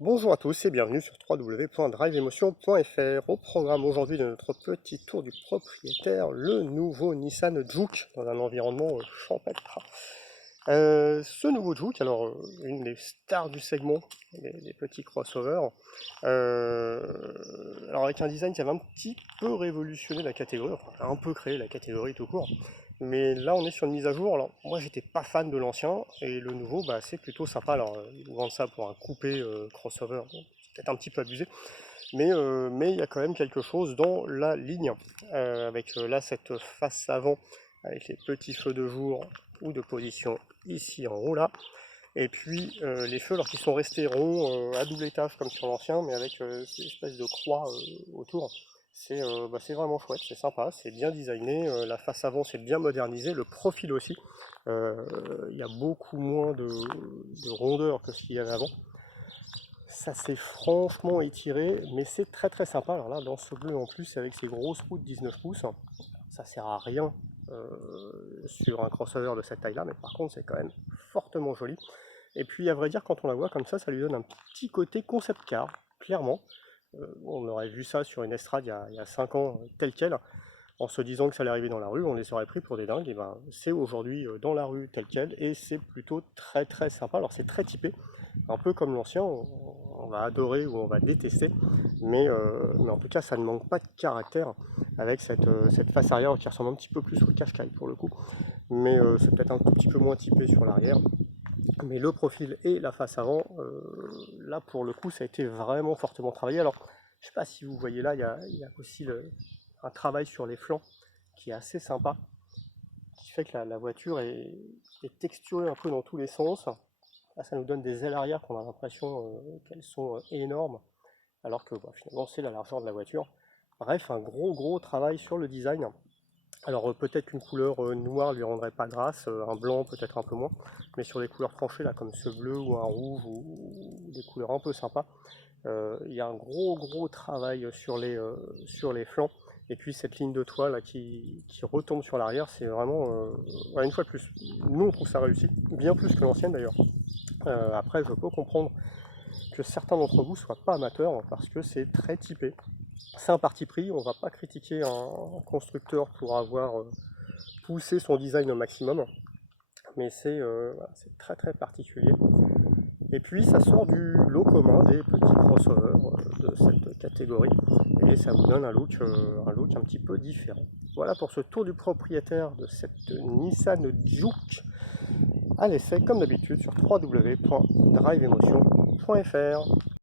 Bonjour à tous et bienvenue sur www.driveemotion.fr. Au programme aujourd'hui de notre petit tour du propriétaire, le nouveau Nissan Juke dans un environnement champêtre. Ce nouveau Juke, alors une des stars du segment, des petits crossovers, alors avec un design qui avait un petit peu révolutionné la catégorie, enfin un peu créé la catégorie tout court. Mais là on est sur une mise à jour. Alors moi j'étais pas fan de l'ancien et le nouveau bah, c'est plutôt sympa. Alors ils vendent ça pour un coupé crossover, bon, c'est peut-être un petit peu abusé, mais il y a quand même quelque chose dans la ligne, avec là cette face avant avec les petits feux de jour ou de position ici en haut là, et puis les feux alors qui sont restés ronds à double étage comme sur l'ancien, mais avec ces espèces de croix autour. C'est vraiment chouette, c'est sympa, c'est bien designé, la face avant c'est bien modernisé, le profil aussi, il y a beaucoup moins de rondeur que ce qu'il y avait avant. Ça s'est franchement étiré, mais c'est très très sympa. Alors là, dans ce bleu en plus, avec ces grosses roues de 19 pouces, ça sert à rien sur un crossover de cette taille-là, mais par contre, c'est quand même fortement joli. Et puis, à vrai dire, quand on la voit comme ça lui donne un petit côté concept car, clairement. On aurait vu ça sur une estrade il y a 5 ans, tel quel, en se disant que ça allait arriver dans la rue, on les aurait pris pour des dingues. Et ben, c'est aujourd'hui dans la rue tel quel, et c'est plutôt très très sympa. Alors, c'est très typé, un peu comme l'ancien, on va adorer ou on va détester, mais en tout cas ça ne manque pas de caractère avec cette face arrière qui ressemble un petit peu plus au Qashqai pour le coup, mais c'est peut-être un tout petit peu moins typé sur l'arrière. Mais le profil et la face avant, là pour le coup ça a été vraiment fortement travaillé. Alors je sais pas si vous voyez là, il y a aussi un travail sur les flancs qui est assez sympa, qui fait que la voiture est texturée un peu dans tous les sens. Là, ça nous donne des ailes arrière qu'on a l'impression qu'elles sont énormes, alors que bah, finalement c'est la largeur de la voiture. Bref, un gros travail sur le design. Alors peut-être qu'une couleur noire lui rendrait pas grâce, un blanc peut-être un peu moins, mais sur les couleurs tranchées là comme ce bleu ou un rouge ou des couleurs un peu sympas, il y a un gros travail sur les flancs. Et puis cette ligne de toit là qui retombe sur l'arrière, c'est vraiment, ouais, une fois de plus, nous on trouve ça réussi, bien plus que l'ancienne d'ailleurs. Après je peux comprendre que certains d'entre vous ne soient pas amateurs parce que c'est très typé. C'est un parti pris, on ne va pas critiquer un constructeur pour avoir poussé son design au maximum, mais voilà, c'est très particulier. Et puis ça sort du lot commun des petits crossovers de cette catégorie, et ça vous donne un look un petit peu différent. Voilà pour ce tour du propriétaire de cette Nissan Juke à l'essai comme d'habitude sur www.driveemotion.fr.